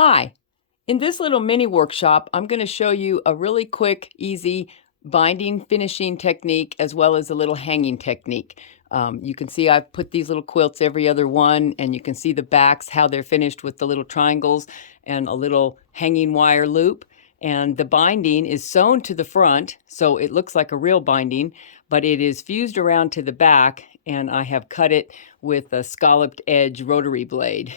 Hi, in this little mini workshop, I'm going to show you a really quick, easy binding finishing technique as well as a little hanging technique. You can see I've put these little quilts every other one, and you can see the backs, how they're finished with the little triangles and a little hanging wire loop. And the binding is sewn to the front, so it looks like a real binding, but it is fused around to the back, and I have cut it with a scalloped edge rotary blade.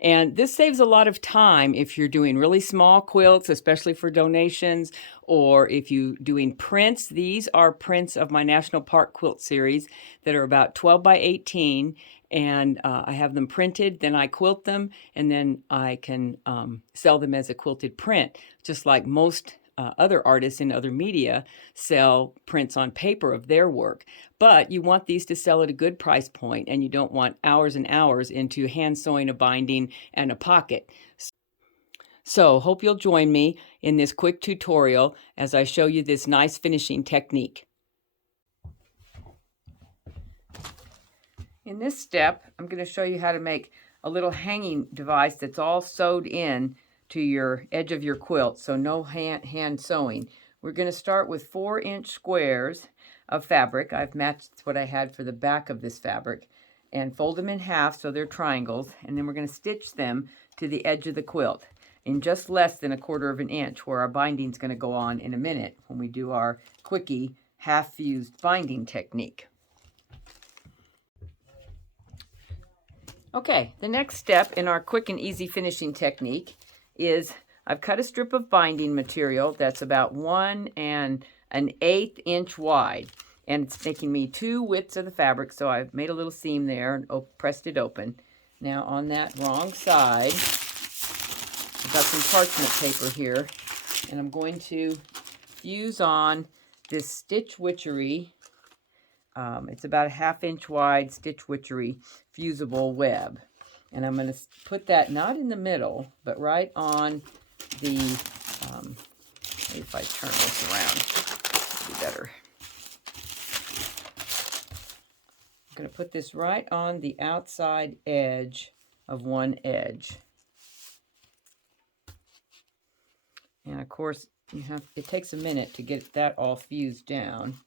And this saves a lot of time if you're doing really small quilts, especially for donations, or if you're doing prints. These are prints of my National Park quilt series that are about 12 by 18, and I have them printed, then I quilt them, and then I can sell them as a quilted print, just like most other artists in other media sell prints on paper of their work. But you want these to sell at a good price point, and you don't want hours and hours into hand sewing a binding and a pocket. So hope you'll join me in this quick tutorial as I show you this nice finishing technique. In this step, I'm going to show you how to make a little hanging device that's all sewed in to your edge of your quilt, so no hand sewing. We're going to start with 4-inch squares of fabric. I've matched what I had for the back of this fabric, and fold them in half so they're triangles, and then we're going to stitch them to the edge of the quilt in just less than 1/4 of an inch, where our binding's going to go on in a minute when we do our quickie half-fused binding technique. Okay, the next step in our quick and easy finishing technique is I've cut a strip of binding material that's about 1 1/8 inch wide, and it's making me 2 widths of the fabric, so I've made a little seam there and pressed it open. Now on that wrong side, I've got some parchment paper here, and I'm going to fuse on this stitch witchery. It's about a 1/2 inch wide stitch witchery fusible web, and I'm going to put that not in the middle but right on the maybe if I turn this around it'll be better. I'm going to put this right on the outside edge of one edge, and of course it takes a minute to get that all fused down.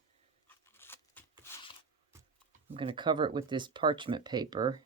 I'm going to cover it with this parchment paper.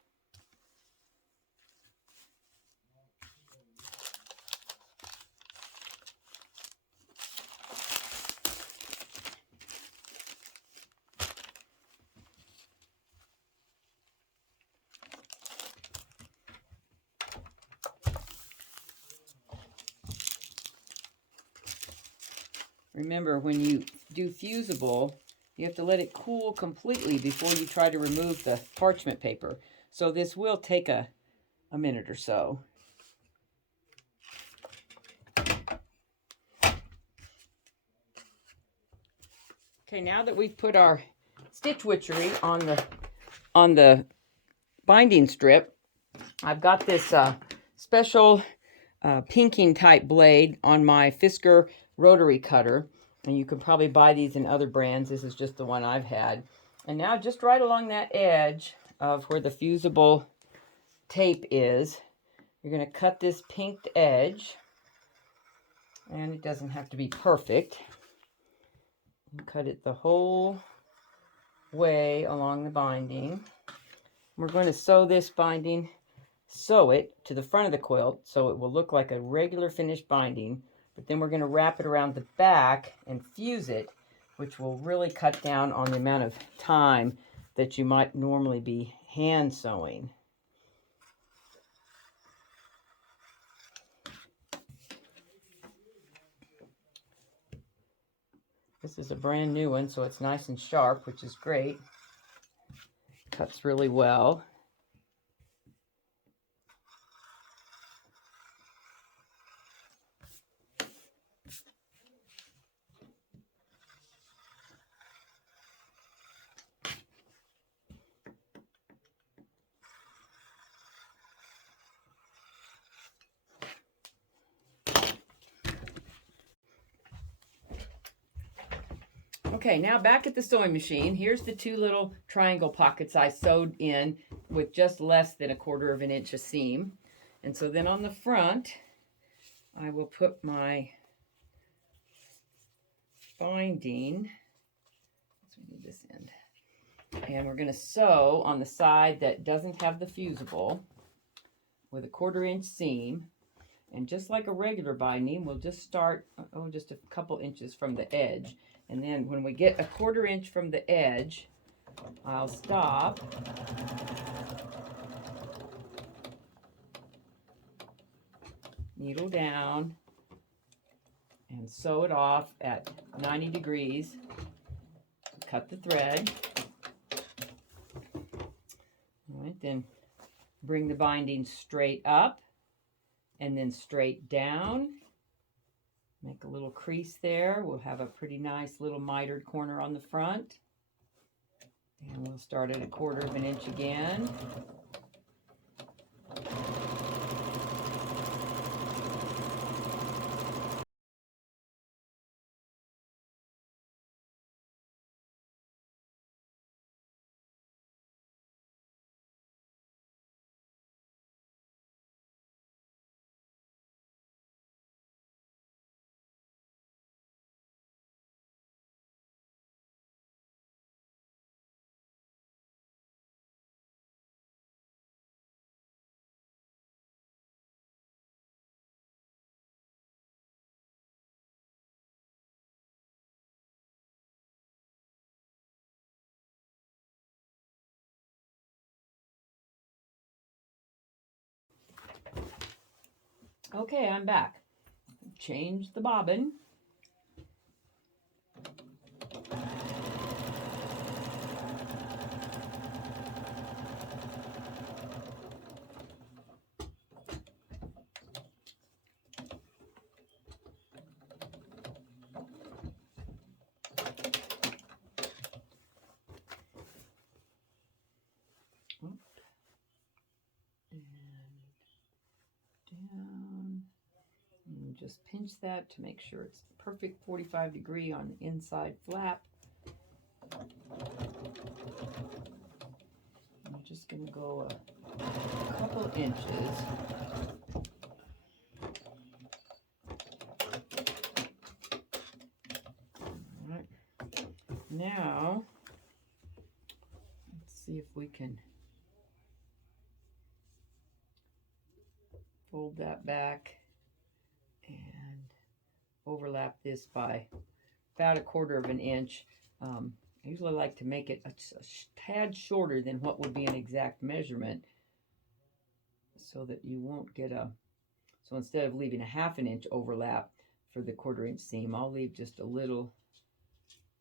Remember, when you do fusible, you have to let it cool completely before you try to remove the parchment paper. So this will take a minute or so. Okay, now that we've put our stitch witchery on the binding strip, I've got this special pinking type blade on my Fisker rotary cutter, and you can probably buy these in other brands. This is just the one I've had. And now just right along that edge of where the fusible tape is, you're going to cut this pinked edge, and it doesn't have to be perfect. Cut it the whole way along the binding. We're going to sew this binding, sew it to the front of the quilt so it will look like a regular finished binding, but then we're going to wrap it around the back and fuse it, which will really cut down on the amount of time that you might normally be hand sewing. This is a brand new one, so it's nice and sharp, which is great. Cuts really well. Okay, now back at the sewing machine. Here's the 2 little triangle pockets I sewed in with just less than 1/4 of an inch of seam. And so then on the front, I will put my binding, we need this end, and we're going to sew on the side that doesn't have the fusible with a 1/4 inch seam. And just like a regular binding, we'll just start, just a couple inches from the edge. And then when we get a 1/4 inch from the edge, I'll stop. Needle down and sew it off at 90 degrees. Cut the thread. All right, then bring the binding straight up and then straight down. Make a little crease there. We'll have a pretty nice little mitered corner on the front. And we'll start at a 1/4 inch again. Okay, I'm back. Change the bobbin. Down. And just pinch that to make sure it's perfect 45 degree on the inside flap. I'm just going to go a couple inches. All right. Now, let's see if we can fold that back and overlap this by about a 1/4 inch. I usually like to make it a tad shorter than what would be an exact measurement so that you won't get so instead of leaving a 1/2 inch overlap for the 1/4 inch seam, I'll leave just a little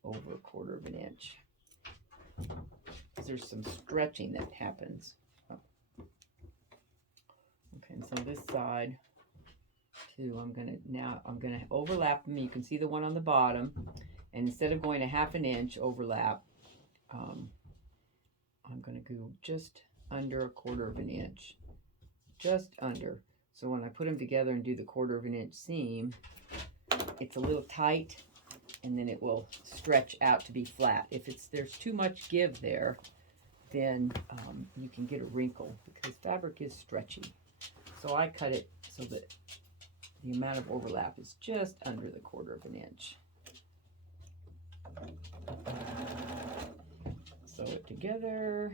over a 1/4 inch. There's some stretching that happens. Okay, and so this side too, I'm gonna overlap them. You can see the one on the bottom, and instead of going a 1/2 inch overlap, I'm gonna go just under a 1/4 inch, just under. So when I put them together and do the 1/4 inch seam, it's a little tight, and then it will stretch out to be flat. If there's too much give there, then you can get a wrinkle because fabric is stretchy. So I cut it so that the amount of overlap is just under the 1/4 inch. Sew it together.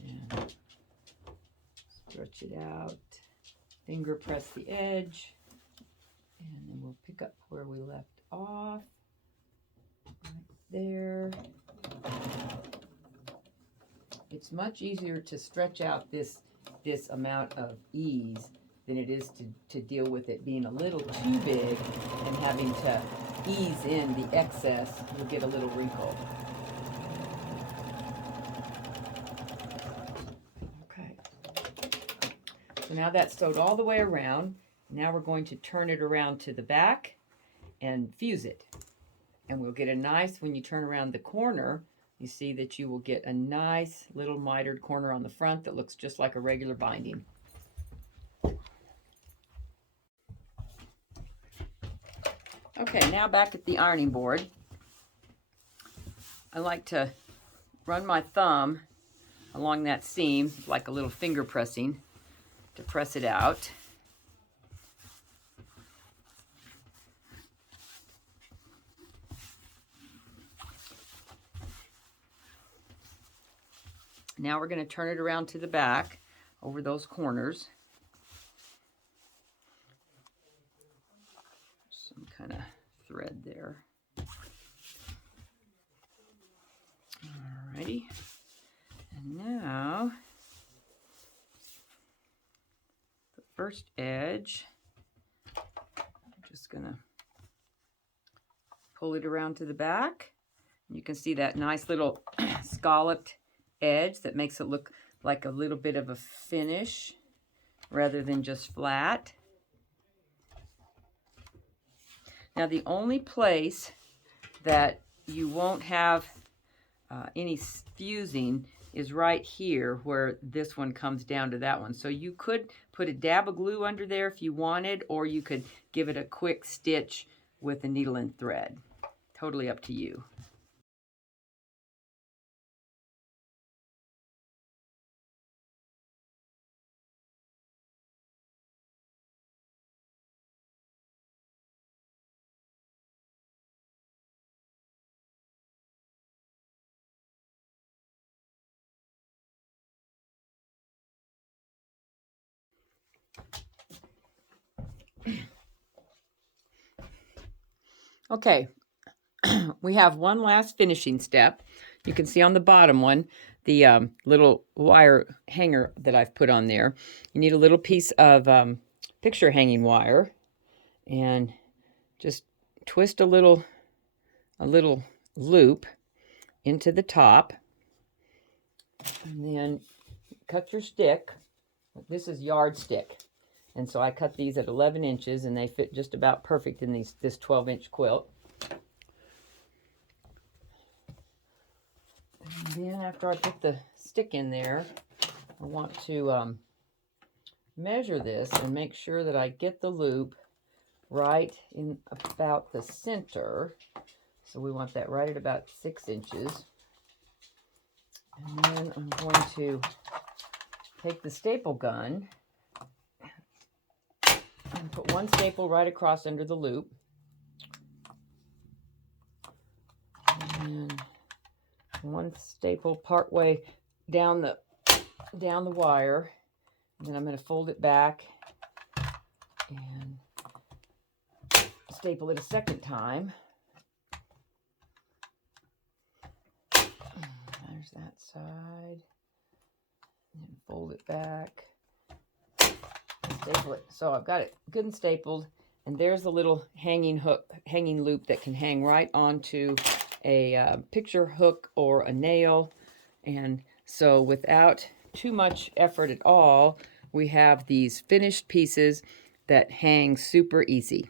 And then stretch it out. Finger press the edge. And then we'll pick up where we left off. Right there. It's much easier to stretch out this amount of ease than it is to deal with it being a little too big and having to ease in the excess. You'll get a little wrinkle. Okay. So now that's sewed all the way around. Now we're going to turn it around to the back and fuse it. And we'll get a nice, when you turn around the corner, you see that you will get a nice little mitered corner on the front that looks just like a regular binding. Okay, now back at the ironing board. I like to run my thumb along that seam like a little finger pressing, to press it out. Now we're going to turn it around to the back over those corners. Some kind of thread there. Alrighty. And now the first edge, I'm just going to pull it around to the back. You can see that nice little scalloped edge that makes it look like a little bit of a finish rather than just flat. Now the only place that you won't have any fusing is right here where this one comes down to that one. So you could put a dab of glue under there if you wanted, or you could give it a quick stitch with a needle and thread. Totally up to you. Okay, we have one last finishing step. You can see on the bottom one, the little wire hanger that I've put on there. You need a little piece of picture hanging wire and just twist a little loop into the top, and then cut your stick. This is yardstick, and so I cut these at 11 inches, and they fit just about perfect in this 12-inch quilt. And then after I put the stick in there, I want to measure this and make sure that I get the loop right in about the center. So we want that right at about 6 inches. And then I'm going to take the staple gun and put one staple right across under the loop. And one staple partway down the wire. And then I'm going to fold it back and staple it a second time. There's that side. And fold it back. Staple it. So I've got it good and stapled. And there's a little hanging loop that can hang right onto a picture hook or a nail. And so without too much effort at all, we have these finished pieces that hang super easy.